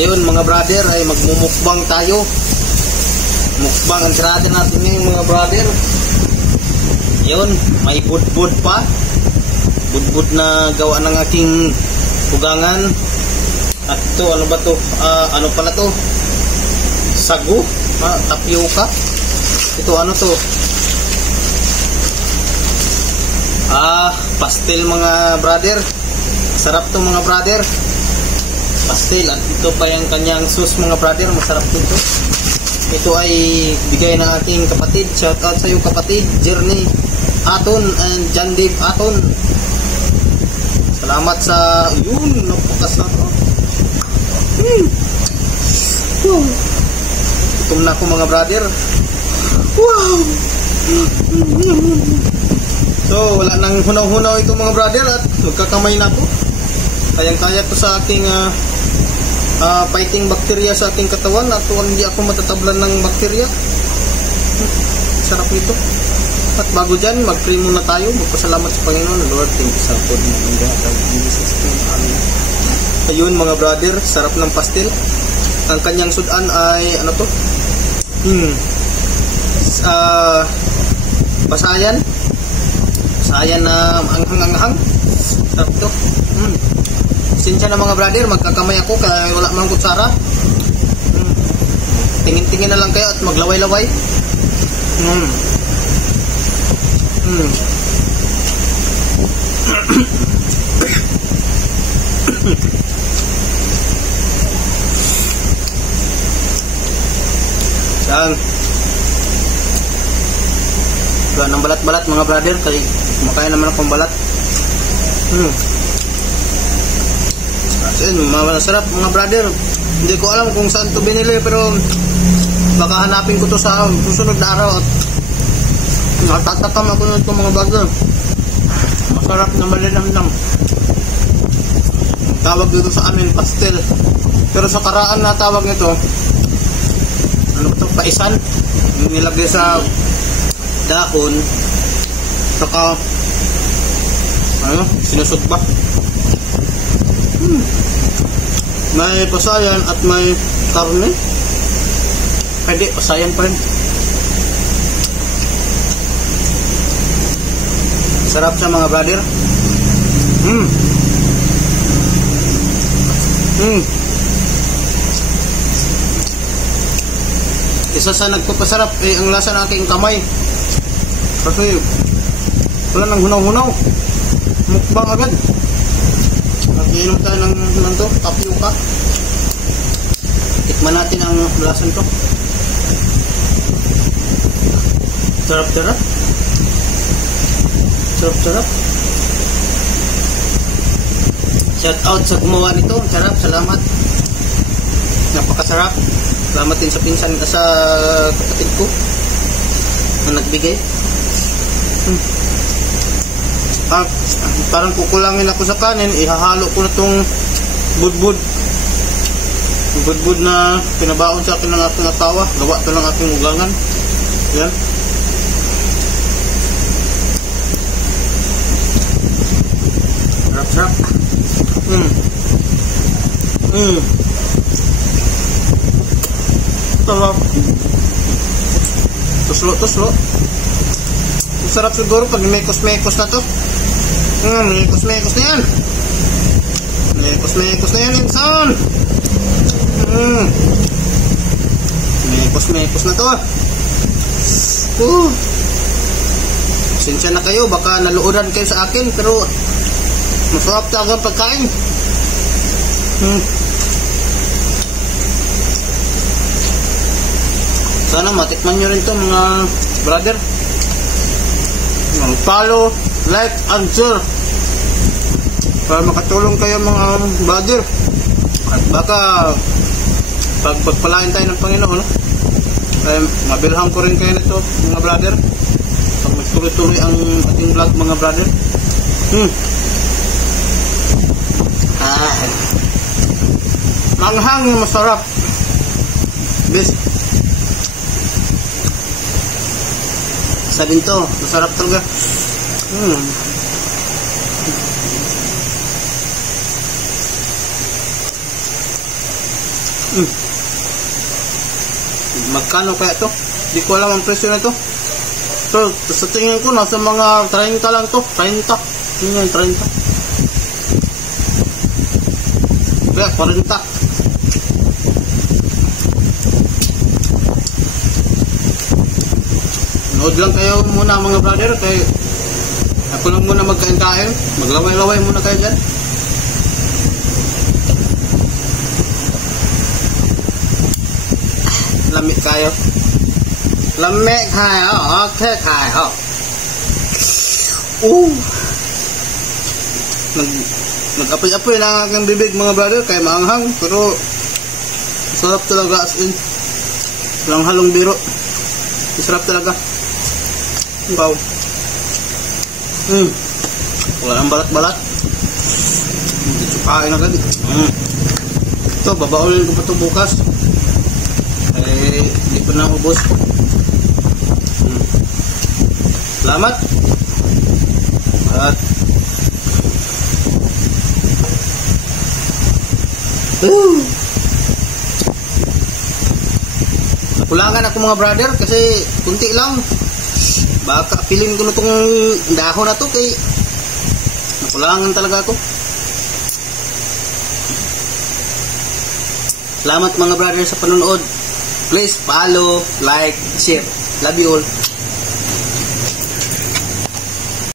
Ngayon mga brother ay magmumukbang tayo. Mukbang ang tirada natin ngayon mga brother. Yun, may budbud pa. Budbud na gawa ng aking ugangan. At ito, ano ba to? Ano pala to? Sagu, tapioca. Ito ano to? Pastel mga brother. Sarap to mga brother. Pastel at ito pa yung kanyang sauce mga brother. Masarap dito. Ito ay bigay ng aking kapatid. Shout out sa iyo kapatid, Journey Aton and John Dave Aton. Salamat sa yun, napukas na to. Wow. Gutom na ako mga brother. Wow. So wala nang hunaw-hunaw ito mga brother at magkakamay na to. Kayang-kaya to sa aking fighting bacteria sa ating katawan at hindi ako matatablan ng bacteria. Sarap nito. At bago dyan, mag-pray muna tayo. Magpasalamat sa Panginoon. Lord, thank you sa food mo. Ayun mga brother, sarap ng pastel. Ang kanyang sudan ay ano to? Pasayan. Pasayan na anghang-anghang. Sarap to. Sinsya na mga brother, magkakamay ako kaya wala mang kutsara. Tingin-tingin na lang kayo at maglaway-laway. Yan. Wala nang balat-balat mga brother, kaya kumakain naman akong balat. Masarap mga brother. Hindi ko alam kung saan to binili pero baka hanapin ko to sa susunod na araw at natatakam ako nito mga brother. Masarap na malinamnam. Tawag dito sa amin pastel. Pero sa karaan na tawag nito ano ba to? Paisan. Nilagay sa dahon saka sinusot ba? May pasayan at may karne. Pwede, pasayan pa rin. Sarap sa mga brother. Isa sa nagpapasarap ang lasa ng aking kamay. Kasi wala nang hunaw-hunaw. Mukbang agad. Mag-iinom tayo ng to, tapioca. Tikman natin ang lasan to. Sarap-sarap. Sarap-sarap. Shout out sa gumawa nito. Sarap, salamat. Napakasarap. Salamat din sa pinsan sa kapatid ko na nagbigay. Parang kukulangin ako sa kanin, ihahalo ko na tong budbud. Budbud na pinabaon sa akin ng aking asawa. Gawa to ng aking ugangan. Yan. Sarap-sarap. Sarap. Tuslo. Sarap siguro pag mekos-mekos na to. Mekos-mekos na yan. Mekos-mekos na yan, Edson. Mekos-mekos na to. Sinsya na kayo, baka naluuran kayo sa akin, pero masarap talaga ang pagkain. Sana matikman nyo rin to mga brother. Follow, like, and share para makatulong kayo mga brother. At baka pagpagpalain tayo ng Panginoon, ay mabilhan ko rin kayo nito mga brother pag magtuloy-tuloy ang ating vlog mga brother. Manghang yung masarap. Best. Isa din to, masarap talaga. Magkano kaya to? Di ko alam ang presyo na to. So, sa tingin ko, nasa mga 30 lang to. 30. Yun yan, 30. Kaya, 40. Nood lang kayo muna mga brother. Kaya, ako lang muna magkain-kain. Maglaway-laway muna kayo dyan. Lamig kayo. Lamig kayo. Okay kayo. Nag-apoy-apoy lang ang aking bibig mga brother. Kaya maanghang. Pero sarap talaga as in. Walang halong biro. Sarap talaga. Wow. Wala nang balat-balat. Kain agad. Ito, babaulin ko pa ito bukas. Hindi pa na ubos. Salamat. At nakulangan ako mga brother kasi kunti lang. Baka piling ko na itong dahon na ito kay nakulangan talaga ako. Salamat mga brother sa panonood. Please follow, like, share. Love you all.